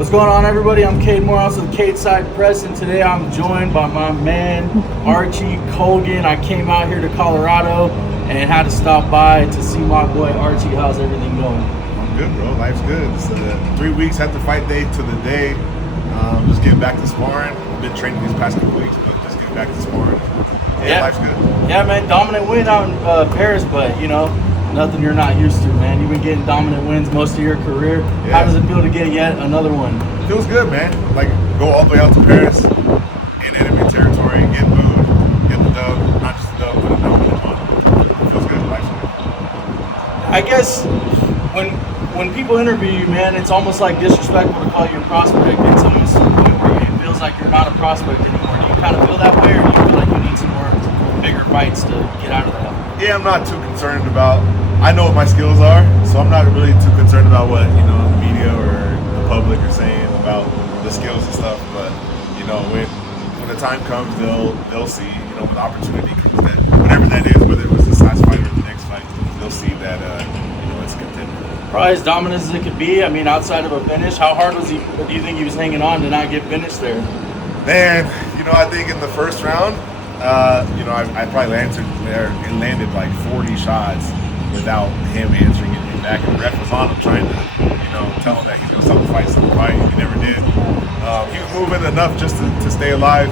What's going on, everybody? I'm Cade Morehouse with Cade Side Press, and today I'm joined by my man Archie Colgan. I came out here to Colorado and had to stop by to see my boy Archie. How's everything going? I'm good, bro. Life's good. So 3 weeks after fight day to the day. Just getting back to sparring. I've been training these past couple weeks, but just getting back to sparring. Yeah, life's good. Yeah, man. Dominant win out in Paris, but you know, nothing you're not used to, man. You've been getting dominant wins most of your career. Yeah. How does it feel to get yet another one? Feels good, man. Like, go all the way out to Paris, in enemy territory, get booed, get the dub, not just the dub, but a dominant one. Feels good. Life's good. I guess when people interview you, man, it's almost like disrespectful to call you a prospect. It's almost to the point where it feels like you're not a prospect anymore. Do you kind of feel that way, or do you feel like you need some more bigger fights to get out of that? Yeah, I'm not too concerned about. I know what my skills are, so I'm not really too concerned about what the media or the public are saying about the skills and stuff. But when the time comes, they'll see. When the opportunity comes, that whatever that is, whether it was this last fight or the next fight, they'll see that it's a contender. Probably as dominant as it could be. I mean, outside of a finish, how hard was he? Do you think he was hanging on to not get finished there? Man, I think in the first round. I probably landed like 40 shots without him answering it back. And the ref was on him trying to, tell him that he's going to stop the fight. He never did. He was moving enough just to stay alive.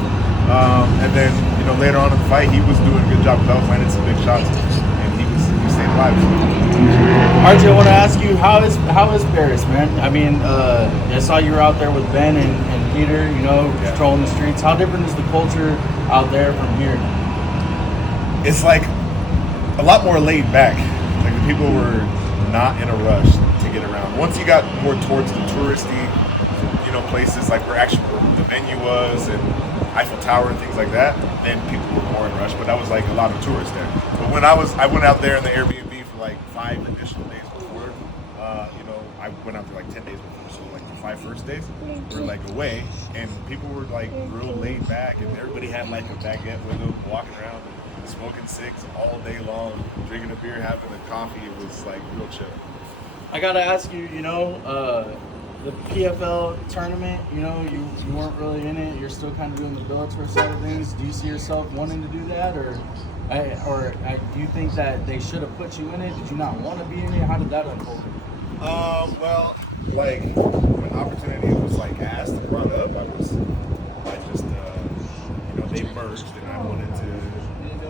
And then, later on in the fight, he was doing a good job because I was landing some big shots. And he stayed alive. Archie, I want to ask you, how is Paris, man? I mean, I saw you were out there with Ben and Peter, patrolling the streets. How different is the culture out there from here? It's like a lot more laid back. Like the people were not in a rush to get around. Once you got more towards the touristy, places like where the venue was and Eiffel Tower and things like that, then people were more in a rush. But that was like a lot of tourists there. But when I went out there in the Airbnb for like 5 additional days before, I went out there like 10 days before, so like the 5 first days were like away, and people were like real laid back, and everybody had like a baguette with them, walking around and smoking cigs all day long, drinking a beer, having a coffee. It was like real chill. I gotta ask you, the PFL tournament, you weren't really in it. You're still kind of doing the Bellator side of things. Do you see yourself wanting to do that, or do you think that they should have put you in it? Did you not want to be in it? How did that unfold? Well, like when opportunity was like asked and brought up, they merged, and I wanted to.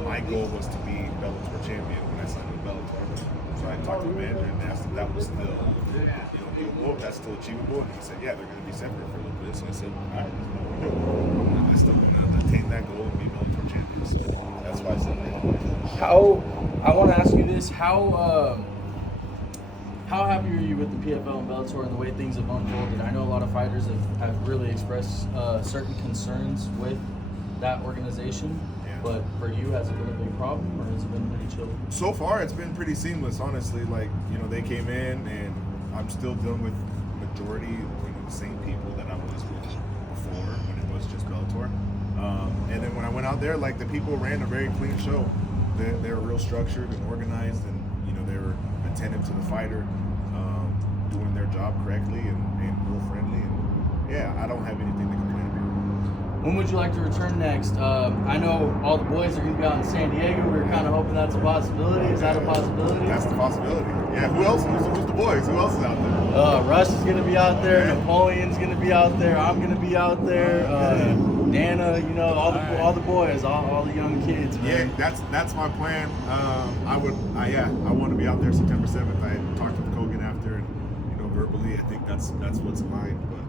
My goal was to be Bellator champion when I signed with Bellator. So I talked to the manager and asked if that was still, doable, if that's still achievable, and he said, yeah, they're going to be separate for a little bit. So I said, all right, I still want to attain that goal and be Bellator champion. So that's why I said that. I want to ask you this: how happy are you with the PFL and Bellator and the way things have unfolded? I know a lot of fighters have really expressed certain concerns with that organization, but for you, has it been a big problem, or has it been pretty chill? So far, it's been pretty seamless, honestly. Like, they came in, and I'm still dealing with majority, the same people that I was with before when it was just Bellator. And then when I went out there, like, the people ran a very clean show. They were real structured and organized, and they were attentive to the fighter, doing their job correctly and real friendly. And yeah, I don't have anything to complain about. When would you like to return next? I know all the boys are going to be out in San Diego. We were kind of hoping that's a possibility. Is that a possibility? That's a possibility. Yeah, who else? Who's the boys? Who else is out there? Rush is going to be out there. Yeah. Napoleon's going to be out there. I'm going to be out there. Dana, all the boys, all the young kids. Man. Yeah, that's my plan. I want to be out there September 7th. I talked with Colgan after, and verbally, I think that's what's in mind. But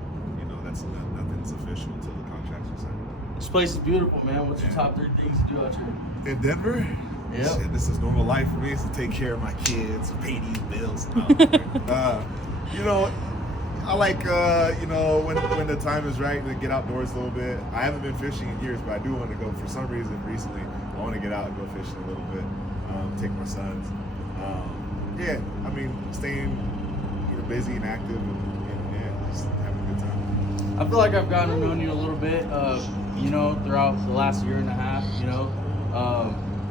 nothing's official until the contracts are signed. This place is beautiful, man. What's your top 3 things to do out here? In Denver? Yeah. This is normal life for me. Is to take care of my kids, pay these bills. I like when the time is right to get outdoors a little bit. I haven't been fishing in years, but I do want to go. For some reason, recently, I want to get out and go fishing a little bit. Take my sons. Staying busy and active, and just having a good time. I feel like I've gotten to know you a little bit, throughout the last year and a half,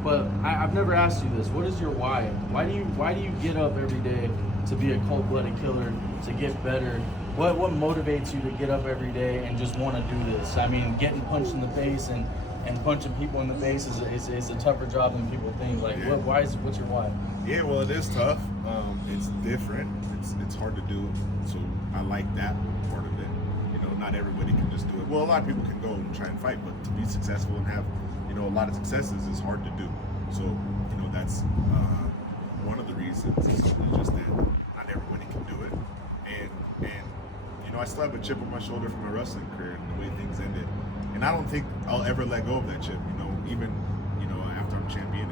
but I've never asked you this. What is your why? Why do you get up every day to be a cold-blooded killer, to get better? What motivates you to get up every day and just want to do this? I mean, getting punched in the face and punching people in the face is a tougher job than people think. Like, Yeah. what's your why? Yeah, well, it is tough. It's different. It's hard to do. So I like that part of it. You know, not everybody can just do it. Well, a lot of people can go and try and fight, but to be successful and have, you know, a lot of successes is hard to do. So, you know, that's one of the reasons. It's just that not everybody can do it. And you know, I still have a chip on my shoulder from my wrestling career and the way things ended. And I don't think I'll ever let go of that chip. You know, even, you know, after I'm champion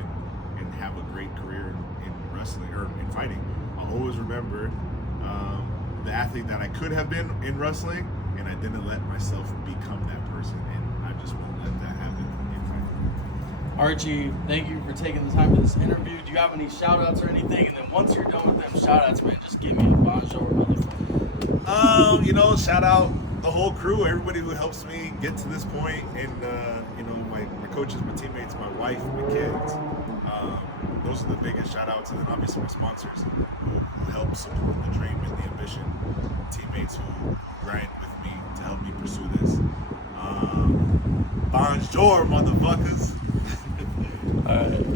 and have a great career in wrestling or in fighting, I'll always remember the athlete that I could have been in wrestling, and I didn't let myself become that person, and I just won't let that happen in fighting. Archie, thank you for taking the time for this interview. Do you have any shout outs or anything? And then once you're done with them shout outs, man, just give me a bonjour, motherfucker. You know, shout out the whole crew, everybody who helps me get to this point, and you know, my coaches, my teammates, my wife, my kids. Those are the biggest shout outs, and then obviously my sponsors who help support the dream and the ambition, teammates who grind with me to help me pursue this. Bonjour, motherfuckers. All right.